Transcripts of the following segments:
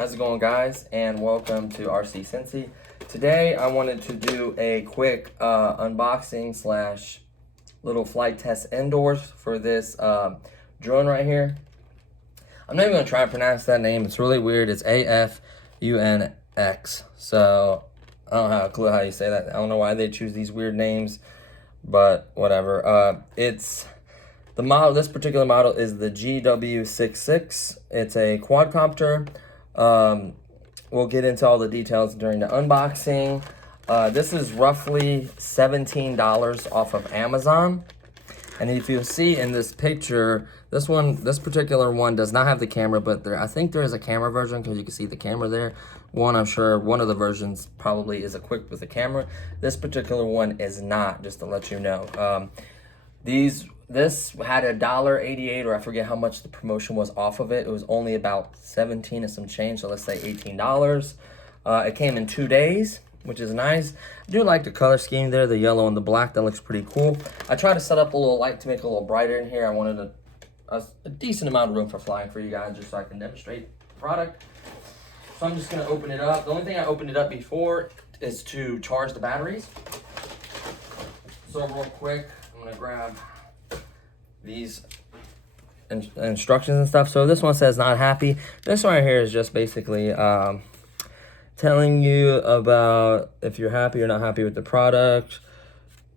How's it going, guys? And welcome to RC Cincy. Today I wanted to do a quick unboxing slash little flight test indoors for this drone right here. I'm not even gonna try to pronounce that name. It's really weird. It's AFUNX. So I don't have a clue how you say that. I don't know why they choose these weird names, but whatever. It's the model. This particular model is the GW66. It's a quadcopter. We'll get into all the details during the unboxing. This is roughly $17 off of Amazon. And if you'll see in this picture, this particular one does not have the camera, but I think there is a camera version because you can see the camera there. I'm sure one of the versions probably is equipped with a camera. This particular one is not, just to let you know. This had $1.88, or I forget how much the promotion was off of it. It was only about 17 and some change, so let's say $18. It came in 2 days, which is nice. I do like the color scheme there, the yellow and the black. That looks pretty cool. I tried to set up a little light to make it a little brighter in here. I wanted a decent amount of room for flying for you guys, just so I can demonstrate the product. So I'm just gonna open it up. The only thing I opened it up before is to charge the batteries. So real quick, I'm gonna grab these instructions and stuff. So this one says not happy. This one right here is just basically telling you about if you're happy or not happy with the product.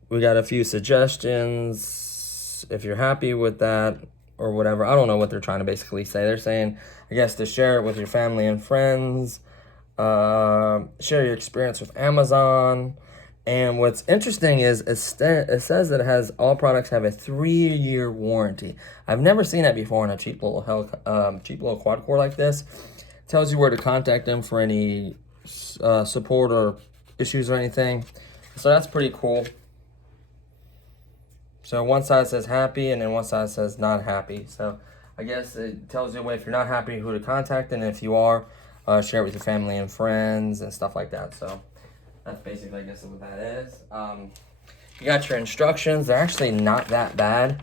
We got a few suggestions if you're happy with that or whatever. I don't know what they're trying to basically say. They're saying, I guess, to share it with your family and friends, share your experience with Amazon. And what's interesting is it says that it has all products have a 3-year warranty. I've never seen that before in a cheap little quad core like this. It tells you where to contact them for any support or issues or anything. So that's pretty cool. So one side says happy and then one side says not happy. So I guess it tells you if you're not happy who to contact, and if you are, share it with your family and friends and stuff like that. So that's basically, I guess, what that is. You got your instructions. They're actually not that bad.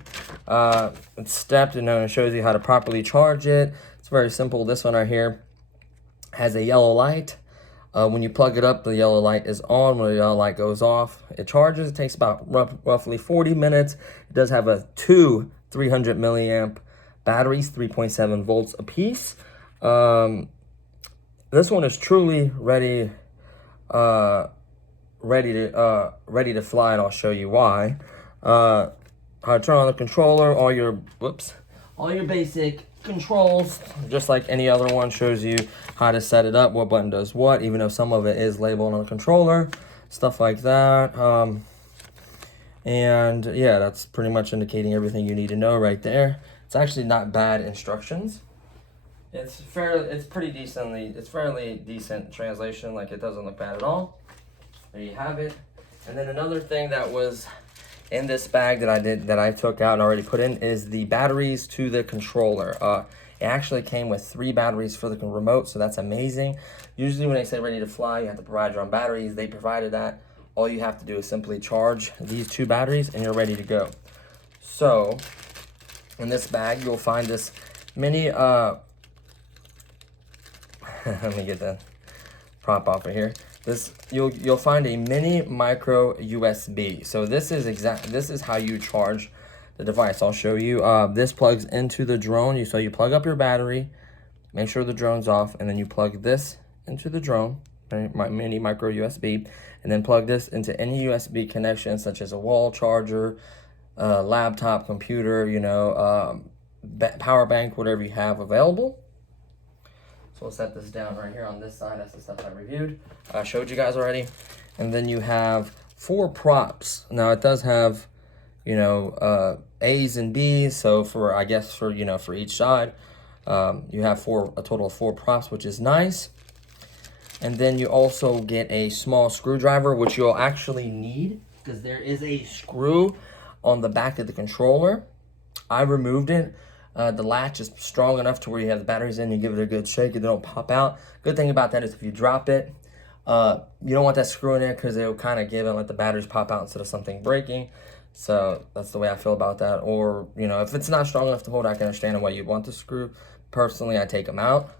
It's stepped and it shows you how to properly charge it. It's very simple. This one right here has a yellow light. When you plug it up, the yellow light is on. When the yellow light goes off, it charges. It takes about roughly 40 minutes. It does have two 300 milliamp batteries, 3.7 volts a piece. This one is truly ready to fly, and I'll show you why. How to turn on the controller, all your basic controls, just like any other one, shows you how to set it up, what button does what, even though some of it is labeled on the controller, stuff like that. And yeah, that's pretty much indicating everything you need to know right there. It's actually not bad instructions. It's fairly decent translation. Like, it doesn't look bad at all. There you have it. And then another thing that was in this bag that I took out and already put in is the batteries to the controller. It actually came with 3 batteries for the remote, so that's amazing. Usually when they say ready to fly, you have to provide your own batteries. They provided that. All you have to do is simply charge these 2 batteries and you're ready to go. So in this bag, you'll find this mini let me get the prop off of here. You'll find a mini micro USB. So this is how you charge the device. I'll show you. This plugs into the drone. So you plug up your battery, make sure the drone's off, and then you plug this into the drone, my mini micro USB, and then plug this into any USB connection, such as a wall charger, laptop, computer, power bank, whatever you have available. So we'll set this down right here on this side. That's the stuff I reviewed. I showed you guys already. And then you have 4 props. Now it does have, A's and B's. So for each side, you have a total of 4 props, which is nice. And then you also get a small screwdriver, which you'll actually need because there is a screw on the back of the controller. I removed it. The latch is strong enough to where you have the batteries in, you give it a good shake, it don't pop out. Good thing about that is if you drop it, you don't want that screw in there because it'll kind of give it, let the batteries pop out instead of something breaking. So that's the way I feel about that. Or, if it's not strong enough to hold, I can understand why you'd want the screw. Personally, I take them out.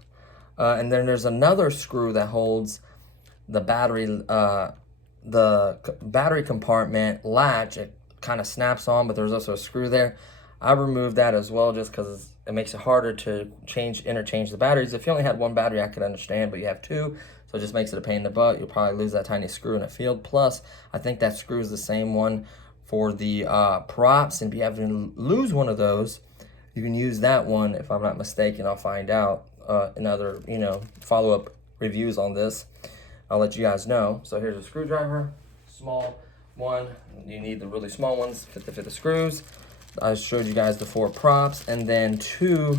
And then there's another screw that holds the battery compartment latch. It kind of snaps on, but there's also a screw there. I removed that as well just because it makes it harder to interchange the batteries. If you only had one battery, I could understand, but you have two, so it just makes it a pain in the butt. You'll probably lose that tiny screw in a field. Plus, I think that screw is the same one for the props, and if you have to lose one of those, you can use that one. If I'm not mistaken, I'll find out in other, follow-up reviews on this. I'll let you guys know. So here's a screwdriver, small one. You need the really small ones to fit the screws. I showed you guys the 4 props, and then 2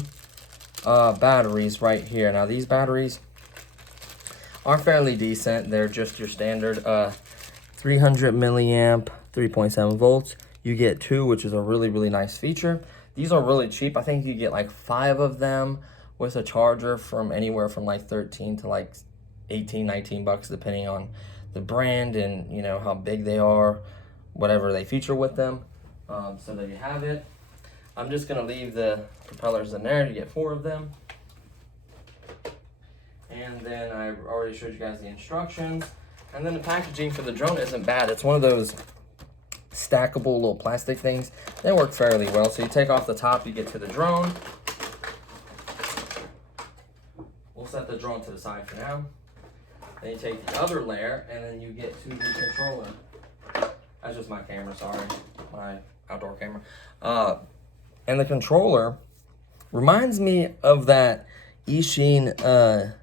batteries right here. Now these batteries are fairly decent. They're just your standard 300 milliamp, 3.7 volts. You get 2, which is a really, really nice feature. These are really cheap. I think you get like 5 of them with a charger from anywhere from like 13 to like 18, 19 bucks, depending on the brand and how big they are, whatever they feature with them. So there you have it. I'm just gonna leave the propellers in there. You get 4 of them. And then I already showed you guys the instructions. And then the packaging for the drone isn't bad. It's one of those stackable little plastic things. They work fairly well. So you take off the top, you get to the drone. We'll set the drone to the side for now. Then you take the other layer, and then you get to the controller. That's just my camera, sorry. My outdoor camera. And the controller reminds me of that Eachine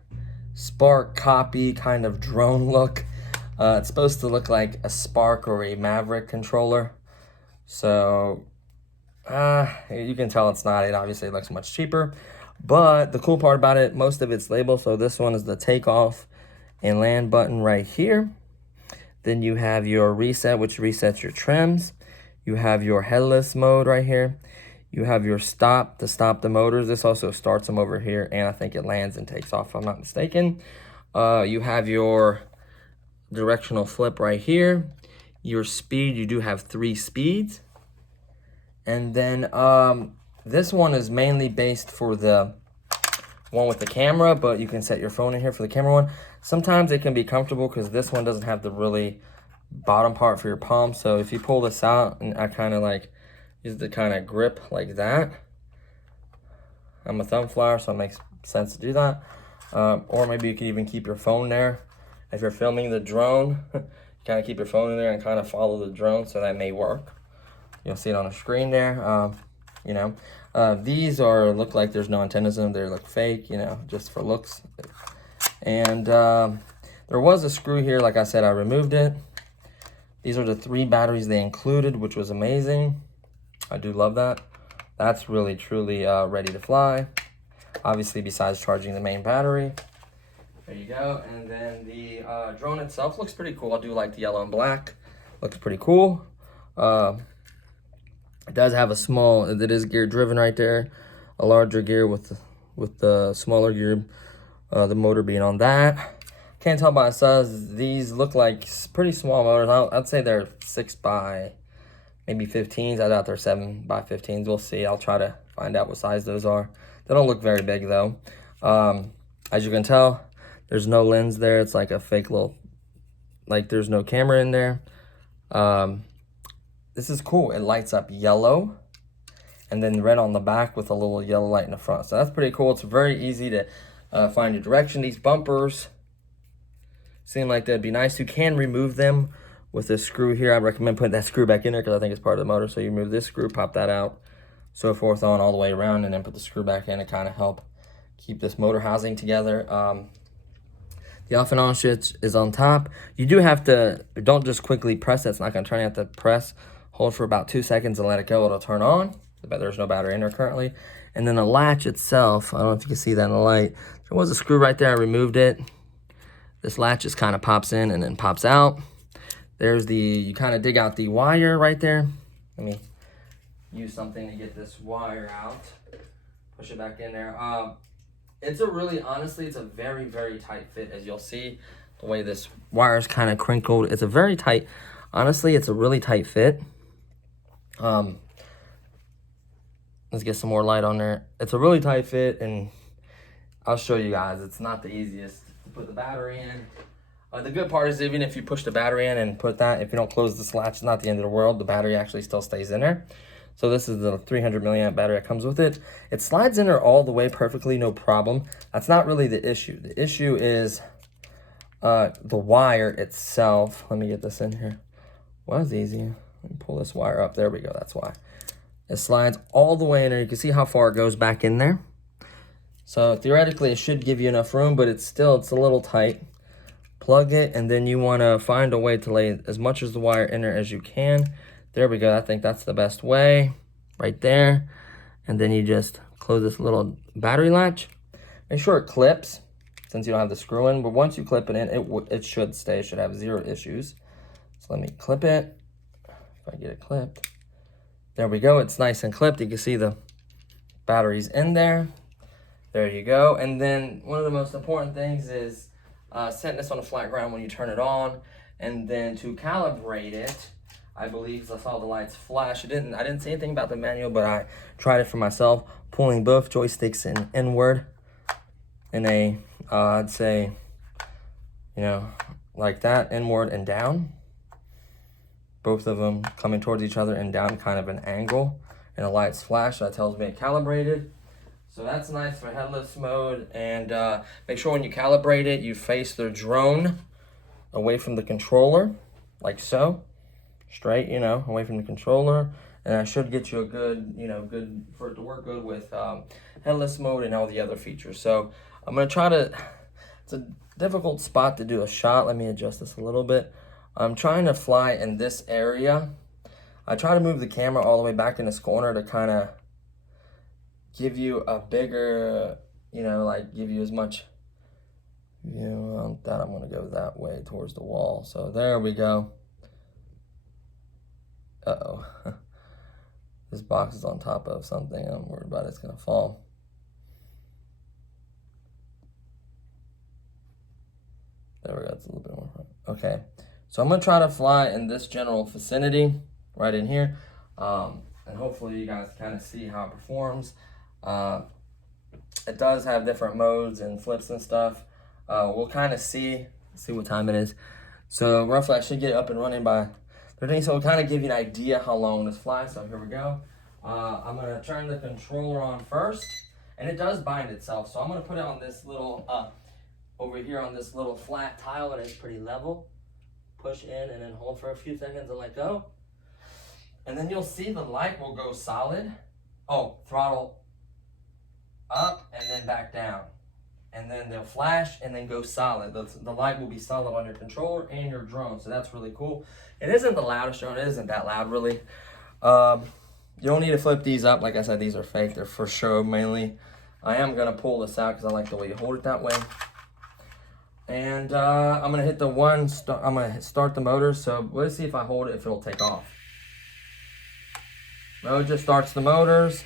Spark copy kind of drone look. It's supposed to look like a Spark or a Maverick controller. So, you can tell it's not. It obviously looks much cheaper. But the cool part about it, most of it's labeled. So this one is the takeoff and land button right here. Then you have your reset, which resets your trims. You have your headless mode right here. You have your stop to stop the motors. This also starts them over here, and I think it lands and takes off if I'm not mistaken. You have your directional flip right here. Your speed, you do have 3 speeds. And then this one is mainly based for the one with the camera, but you can set your phone in here for the camera one. Sometimes it can be comfortable because this one doesn't have the really bottom part for your palm. So if you pull this out, and I kind of like use the kind of grip like that. I'm a thumb flyer, so it makes sense to do that. Or maybe you can even keep your phone there. If you're filming the drone, you kind of keep your phone in there and kind of follow the drone, so that may work. You'll see it on the screen there. These look like there's no antennas in them. They look fake, just for looks. And there was a screw here. Like I said, I removed it. These are the 3 batteries they included, which was amazing. I do love that. That's really, truly ready to fly. Obviously, besides charging the main battery. There you go. And then the drone itself looks pretty cool. I do like the yellow and black. Looks pretty cool. It does have it is gear driven right there. A larger gear with the smaller gear, the motor being on that. Can't tell by the size. These look like pretty small motors. I'd say they're 6 by maybe 15s. I doubt they're 7 by 15s. We'll see. I'll try to find out what size those are. They don't look very big though. As you can tell, there's no lens there. It's like a fake little, like there's no camera in there. This is cool. It lights up yellow and then red on the back with a little yellow light in the front. So that's pretty cool. It's very easy to find your direction. These bumpers seem like they'd be nice. You can remove them with this screw here. I recommend putting that screw back in there because I think it's part of the motor. So you remove this screw, pop that out, so forth on all the way around, and then put the screw back in to kind of help keep this motor housing together. The off and on switch is on top. You do have to, don't just quickly press it. It's not going to turn. You have to press, hold for about 2 seconds and let it go. It'll turn on. But there's no battery in there currently. And then the latch itself, I don't know if you can see that in the light. There was a screw right there. I removed it. This latch just kind of pops in and then pops out. There's you kind of dig out the wire right there. Let me use something to get this wire out. Push it back in there. Honestly, it's a very, very tight fit. As you'll see, the way this wire is kind of crinkled. It's a very tight, honestly, it's a really tight fit. Let's get some more light on there. It's a really tight fit, and I'll show you guys. It's not the easiest to put the battery in. The good part is even if you push the battery in and put that, if you don't close this latch, it's not the end of the world. The battery actually still stays in there. So this is the 300 milliamp battery that comes with it. It slides in there all the way perfectly, no problem. That's not really the issue. The issue is the wire itself. Let me get this in here. Well, that's easy. Let me pull this wire up. There we go. That's why. It slides all the way in there. You can see how far it goes back in there. So theoretically, it should give you enough room, but it's a little tight. Plug it, and then you want to find a way to lay as much of the wire in there as you can. There we go. I think that's the best way, right there. And then you just close this little battery latch. Make sure it clips, since you don't have the screw in. But once you clip it in, it should stay. It should have zero issues. So let me clip it. If I get it clipped. There we go. It's nice and clipped. You can see the batteries in there. There you go. And then one of the most important things is setting this on a flat ground when you turn it on. And then to calibrate it, I believe I saw the lights flash. I didn't say anything about the manual, but I tried it for myself, pulling both joysticks inward in a, I'd say, you know, like that, inward and down. Both of them coming towards each other and down kind of an angle. And the lights flash. That tells me it calibrated. So that's nice for headless mode. And make sure when you calibrate it, you face the drone away from the controller, like so. Straight, you know, away from the controller, and that should get you a good, you know, good for it to work good with headless mode and all the other features. So I'm gonna try to. It's a difficult spot to do a shot. Let me adjust this a little bit. I'm trying to fly in this area. I try to move the camera all the way back in this corner to kind of give you a bigger, you know, like give you as much. You know, that I'm gonna go that way towards the wall. So there we go. Uh-oh. This box is on top of something. I'm worried about it's going to fall. There we go. It's a little bit more. Okay. So I'm going to try to fly in this general vicinity right in here. And hopefully you guys kind of see how it performs. It does have different modes and flips and stuff. We'll kind of see what time it is. So roughly I should get it up and running by 13, so it'll kind of give you an idea how long this flies. So here we go. I'm going to turn the controller on first, and it does bind itself. So I'm going to put it on this little, over here on this little flat tile, and it's pretty level. Push in and then hold for a few seconds and let go. And then you'll see the light will go solid. Oh, throttle up and then back down. And then they'll flash and then go solid. The light will be solid on your controller and your drone, so that's really cool. It isn't the loudest drone. It isn't that loud, really. You don't need to flip these up. Like I said, these are fake. They're for show, mainly. I am going to pull this out because I like the way you hold it that way. And I'm going to hit the one. I'm going to start the motor. So let's see if I hold it, if it'll take off. No, it just starts the motors.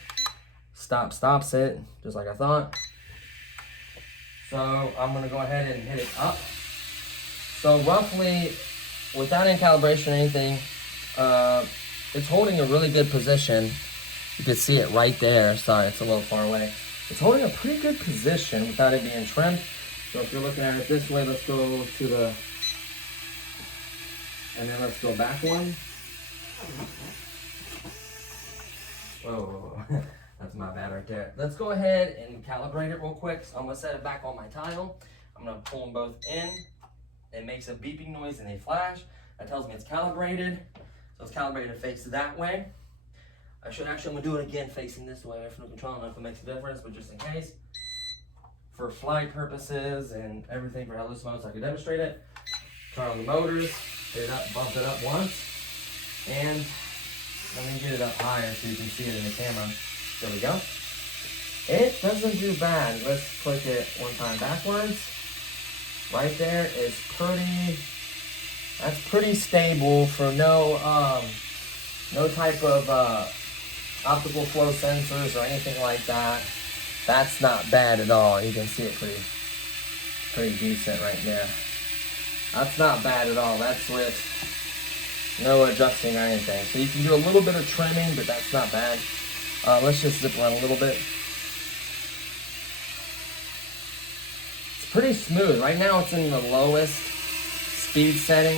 Stops it, just like I thought. So I'm going to go ahead and hit it up. So roughly, without any calibration or anything, it's holding a really good position. You can see it right there. Sorry, it's a little far away. It's holding a pretty good position without it being trimmed. So if you're looking at it this way, let's go to the, and then let's go back one. Whoa. That's my bad right there. Let's go ahead and calibrate it real quick. So I'm going to set it back on my tile. I'm going to pull them both in. It makes a beeping noise and they flash. That tells me it's calibrated. So it's calibrated to face that way. I'm going to do it again facing this way from the control. I don't know if it makes a difference, but just in case. For flight purposes and everything for headless mode, so I can demonstrate it. Turn on the motors, hit it up, bump it up once. And let me get it up higher so you can see it in the camera. There we go. It doesn't do bad. Let's click it one time backwards. Right there is that's pretty stable for no type of optical flow sensors or anything like that. That's not bad at all. You can see it pretty decent right there. That's not bad at all. That's with no adjusting or anything. So you can do a little bit of trimming, but that's not bad. Let's just zip around a little bit. pretty smooth. Right now it's in the lowest speed setting.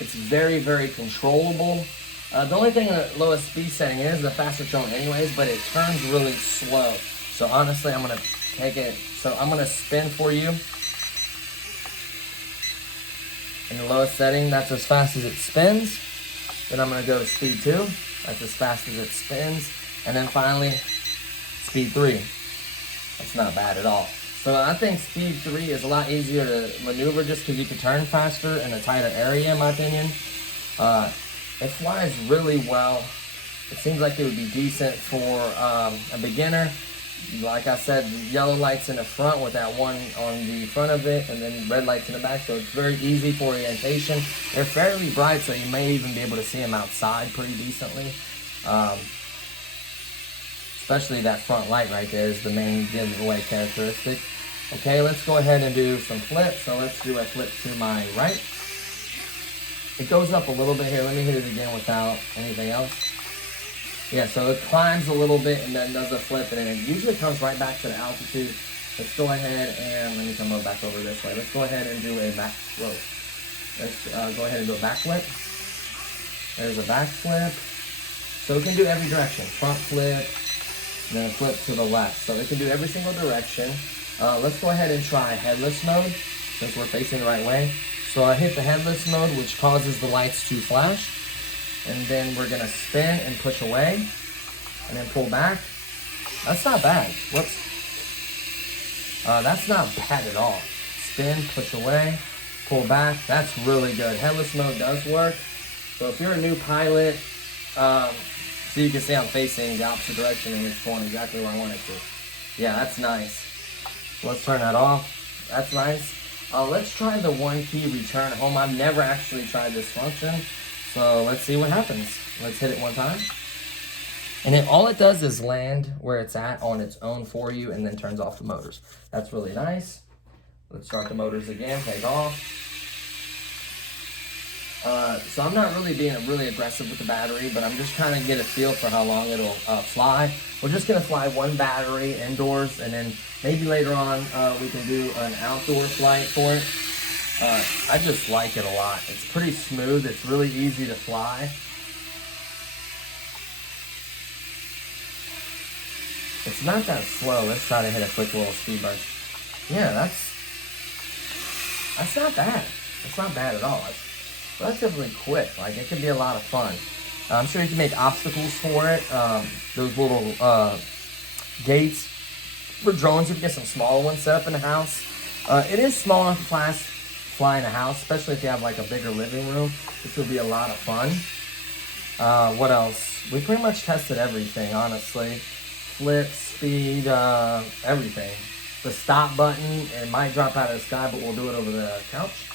It's very, very controllable. The only thing the lowest speed setting is the faster tone anyways, but it turns really slow. So honestly, I'm gonna take it, so I'm gonna spin for you. In the lowest setting, that's as fast as it spins. Then I'm gonna go to speed 2, that's as fast as it spins. And then finally, speed 3. That's not bad at all. So I think speed 3 is a lot easier to maneuver just because you can turn faster in a tighter area, in my opinion. It flies really well. It seems like it would be decent for a beginner. Like I said, yellow lights in the front with that one on the front of it, and then red lights in the back, so it's very easy for orientation. They're fairly bright, so you may even be able to see them outside pretty decently. Especially that front light right there is the main giveaway characteristic. Okay, let's go ahead and do some flips. So let's do a flip to my right. It goes up a little bit here. Let me hit it again without anything else. Yeah, so it climbs a little bit and then does a flip, and then it usually comes right back to the altitude. Let's go ahead and, let me come back over this way. Let's go ahead and do a back flip. Let's go ahead and do a back flip. There's a back flip. So it can do every direction. Front flip, and then a flip to the left. So it can do every single direction. Let's go ahead and try headless mode, since we're facing the right way. So I hit the headless mode, which causes the lights to flash. And then we're gonna spin and push away, and then pull back. That's not bad. Whoops. That's not bad at all. Spin, push away, pull back. That's really good. Headless mode does work. So if you're a new pilot, so you can see I'm facing the opposite direction and it's going exactly where I want it to. Yeah, that's nice. So let's turn that off. That's nice. Let's try the one key return home. I've never actually tried this function. So let's see what happens. Let's hit it one time. And all it does is land where it's at on its own for you and then turns off the motors. That's really nice. Let's start the motors again, take off. So I'm not really being really aggressive with the battery, but I'm just trying to get a feel for how long it'll fly. We're just gonna fly one battery indoors, and then maybe later on we can do an outdoor flight for it. I just like it a lot. It's pretty smooth. It's really easy to fly. It's not that slow. Let's try to hit a quick little speed burst. Yeah, that's not bad. It's not bad at all. It's relatively quick. Like, it can be a lot of fun. I'm sure you can make obstacles for it. Those little gates for drones. You can get some smaller ones set up in the house. It is small enough to fly in a house, especially if you have like a bigger living room. This will be a lot of fun. What else? We pretty much tested everything, honestly. Flip, speed, everything. The stop button, it might drop out of the sky, but we'll do it over the couch.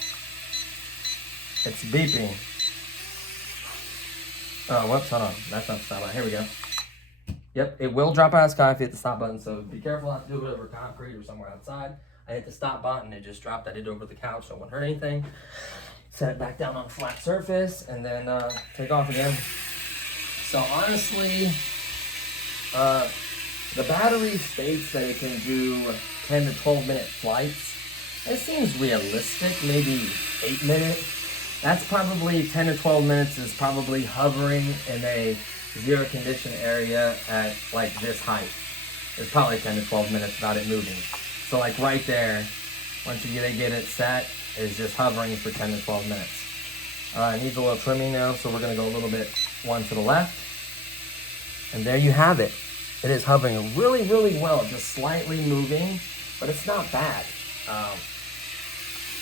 It's beeping. Oh, whoops, hold on. That's not the stop button. Here we go. Yep, it will drop out of the sky if you hit the stop button, so be careful not to do it over concrete or somewhere outside. I hit the stop button, it just dropped. I did it over the couch, so it won't hurt anything. Set it back down on a flat surface, and then take off again. So honestly, the battery states that it can do 10 to 12 minute flights. It seems realistic, maybe 8 minutes. That's probably 10 to 12 minutes is probably hovering in a zero condition area at like this height. It's probably 10 to 12 minutes without it moving. So like right there, once you get it set, is just hovering for 10 to 12 minutes. It needs a little trimming now, so we're gonna go a little bit one to the left. And there you have it. It is hovering really, really well, just slightly moving, but it's not bad.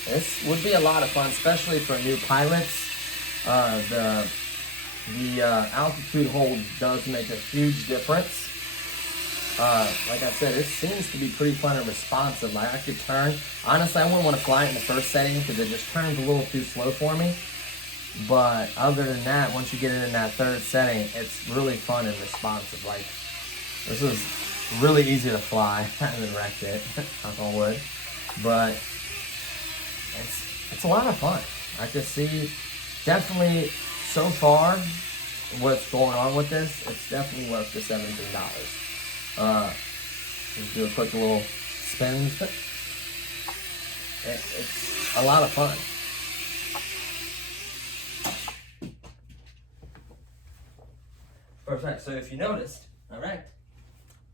This would be a lot of fun, especially for new pilots. The altitude hold does make a huge difference. Like I said, it seems to be pretty fun and responsive. Like I could turn. Honestly, I wouldn't want to fly it in the first setting because it just turns a little too slow for me. But other than that, once you get it in that third setting, it's really fun and responsive. Like, this is really easy to fly. I haven't wrecked it, knock on wood. But it's a lot of fun. I can see definitely so far what's going on with this. It's definitely worth the $17. Just do a quick little spin. It's a lot of fun. Perfect. So if you noticed, all right,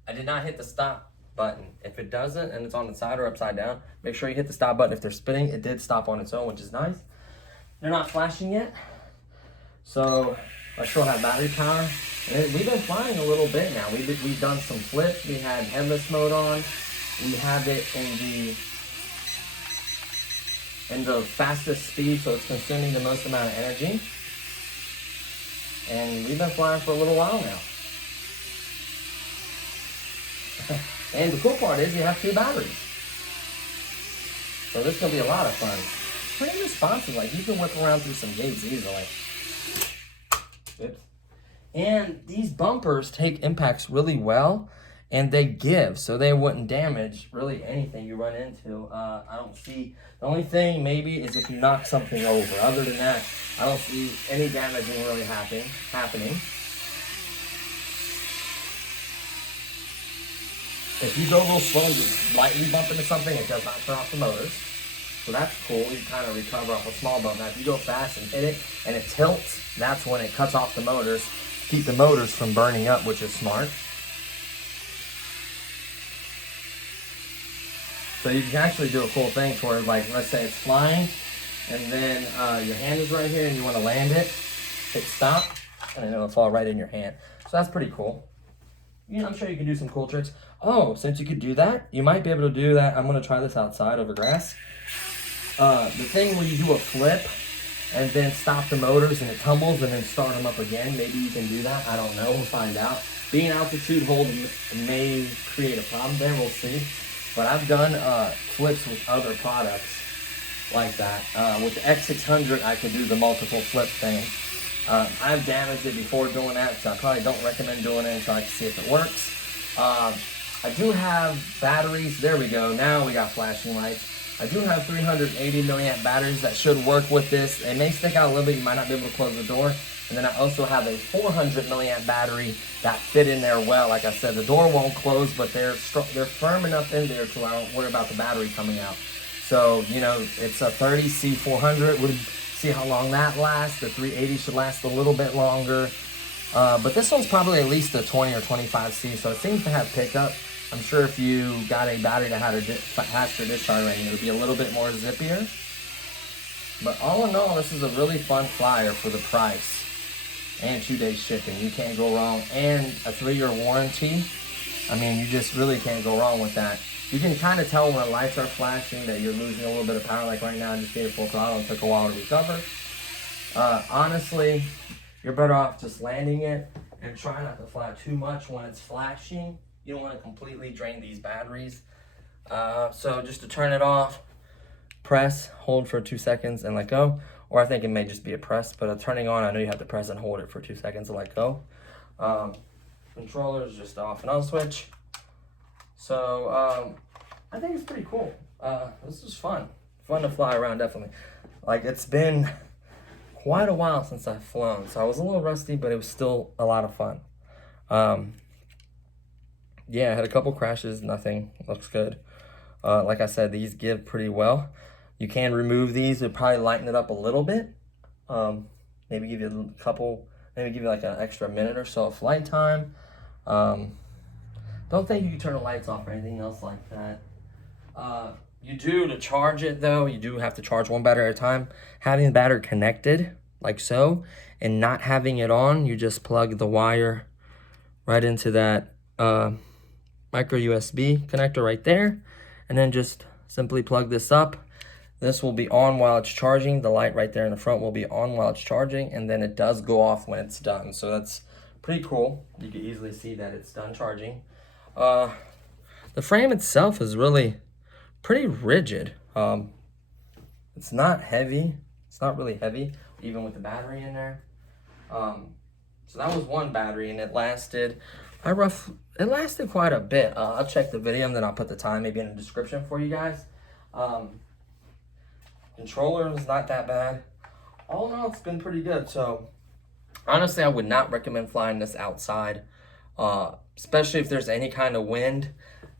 I did not hit the stop button. If it doesn't and it's on the side or upside down, make sure you hit the stop button. If they're spinning, it did stop on its own, which is nice. They're not flashing yet, so I still have battery power. And we've been flying a little bit now. We've done some flips. We had headless mode on. We have it in the fastest speed, so it's consuming the most amount of energy. And we've been flying for a little while now. And the cool part is you have 2 batteries. So this is going to be a lot of fun. Pretty responsive, like you can whip around through some gates easily. Oops. And these bumpers take impacts really well, and they give, so they wouldn't damage really anything you run into. I don't see, the only thing maybe is if you knock something over. Other than that, I don't see any damaging really happening. If you go real slow and just lightly bump into something, it does not turn off the motors. So that's cool. You kind of recover off a small bump. Now, if you go fast and hit it and it tilts, that's when it cuts off the motors. Keep the motors from burning up, which is smart. So you can actually do a cool thing for it, like let's say it's flying, and then your hand is right here and you want to land it, hit stop, and then it'll fall right in your hand. So that's pretty cool. I'm sure you can do some cool tricks. Oh, since you could do that, you might be able to do that. I'm going to try this outside over grass. The thing where you do a flip and then stop the motors and it tumbles and then start them up again, maybe you can do that. I don't know. We'll find out. Being altitude hold may create a problem there. We'll see. But I've done flips with other products like that. With the X600, I could do the multiple flip thing. I've damaged it before doing that, so I probably don't recommend doing it until I can see if it works. I do have batteries. There we go. Now we got flashing lights. I do have 380 milliamp batteries that should work with this. They may stick out a little bit. You might not be able to close the door. And then I also have a 400 milliamp battery that fit in there well. Like I said, the door won't close, but they're firm enough in there to I don't worry about the battery coming out. So, it's a 30C400. We'll see how long that lasts. The 380 should last a little bit longer. But this one's probably at least a 20 or 25C, so it seems to have pickup. I'm sure if you got a battery that had a faster discharge rating, it would be a little bit more zippier. But all in all, this is a really fun flyer for the price. And 2-day shipping. You can't go wrong. And a 3-year warranty. I mean, you just really can't go wrong with that. You can kind of tell when the lights are flashing that you're losing a little bit of power. Like right now, I just gave full throttle and took a while to recover. Honestly, you're better off just landing it and try not to fly too much when it's flashing. You don't want to completely drain these batteries. So just to turn it off, press, hold for 2 seconds and let go. Or I think it may just be a press, but turning on, I know you have to press and hold it for 2 seconds and let go. Controller is just off and on switch. So I think it's pretty cool. This is fun. Fun to fly around, definitely. Like, it's been quite a while since I've flown, so I was a little rusty, but it was still a lot of fun. Yeah, I had a couple crashes, nothing, looks good. Like I said, these give pretty well. You can remove these, it'll probably lighten it up a little bit. Maybe give you a couple, maybe give you like an extra minute or so of flight time. Don't think you can turn the lights off or anything else like that. You do, to charge it though, you do have to charge one battery at a time. Having the battery connected, like so, and not having it on, you just plug the wire right into that micro USB connector right there, and then just simply plug this up. This will be on while it's charging. The light right there in the front will be on while it's charging, and then it does go off when it's done. So that's pretty cool. You can easily see that it's done charging. The frame itself is really pretty rigid. It's not heavy. It's not really heavy, even with the battery in there. So that was one battery, and it lasted, it lasted quite a bit. I'll check the video, and then I'll put the time maybe in the description for you guys. Controller is not that bad. All in all, it's been pretty good. So honestly, I would not recommend flying this outside, especially if there's any kind of wind.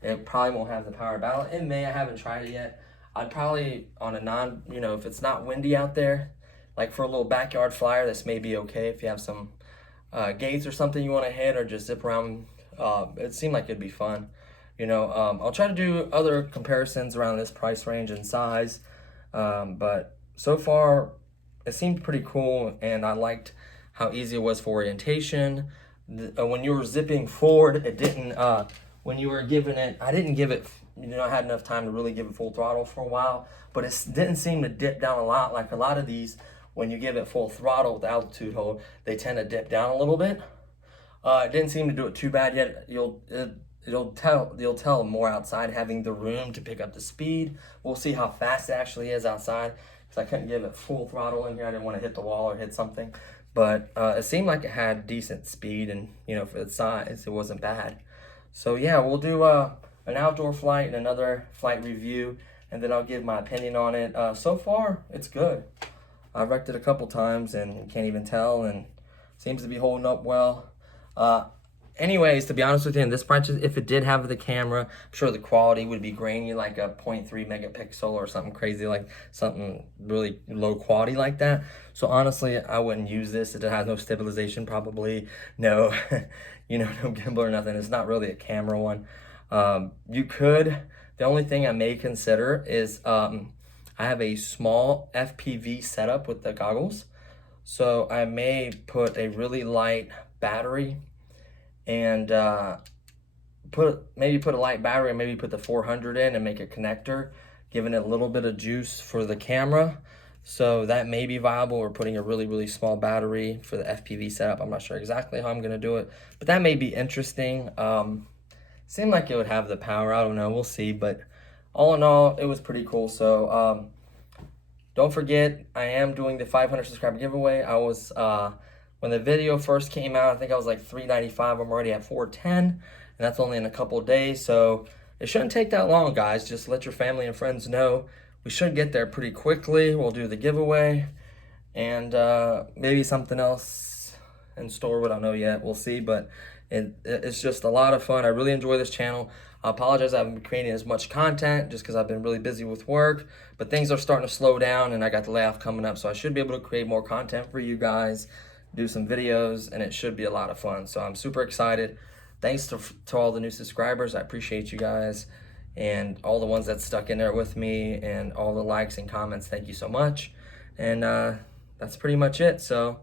It probably won't have the power balance. It may. I haven't tried it yet. I'd probably on a if it's not windy out there, like for a little backyard flyer, this may be okay if you have some gates or something you want to hit or just zip around. It seemed like it'd be fun. I'll try to do other comparisons around this price range and size, but so far it seemed pretty cool, and I liked how easy it was for orientation. When you were zipping forward, it didn't, when you were giving it, I didn't give it, I had enough time to really give it full throttle for a while, but it didn't seem to dip down a lot. Like a lot of these, when you give it full throttle with altitude hold, they tend to dip down a little bit. It didn't seem to do it too bad yet. You'll tell more outside, having the room to pick up the speed. We'll see how fast it actually is outside, because I couldn't give it full throttle in here. I didn't want to hit the wall or hit something, but it seemed like it had decent speed, and for its size, it wasn't bad. So yeah, we'll do an outdoor flight and another flight review, and then I'll give my opinion on it. So far, it's good. I've wrecked it a couple times and can't even tell, and seems to be holding up well. Anyways, to be honest with you, in this price, if it did have the camera, I'm sure the quality would be grainy, like a 0.3 megapixel or something crazy, like something really low quality like that. So honestly, I wouldn't use this. It has no stabilization, probably no, no gimbal or nothing. It's not really a camera one. The only thing I may consider is I have a small FPV setup with the goggles. So I may put a really light battery and maybe put a light battery and maybe put the 400 in and make a connector, giving it a little bit of juice for the camera. So that may be viable, or putting a really, really small battery for the FPV setup. I'm not sure exactly how I'm gonna do it, but that may be interesting. Seemed like it would have the power. I don't know, we'll see, but all in all, it was pretty cool. So don't forget, I am doing the 500 subscriber giveaway. I was, when the video first came out, I think I was like 395. I'm already at 410, and that's only in a couple of days. So it shouldn't take that long, guys. Just let your family and friends know. We should get there pretty quickly. We'll do the giveaway, and maybe something else in store. We don't know yet. We'll see, but it's just a lot of fun. I really enjoy this channel. I apologize I haven't been creating as much content just because I've been really busy with work, but things are starting to slow down, and I got the layoff coming up, so I should be able to create more content for you guys, do some videos, and it should be a lot of fun. So I'm super excited. Thanks to all the new subscribers. I appreciate you guys, and all the ones that stuck in there with me, and all the likes and comments. Thank you so much. And that's pretty much it. So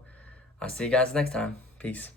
I'll see you guys next time. Peace.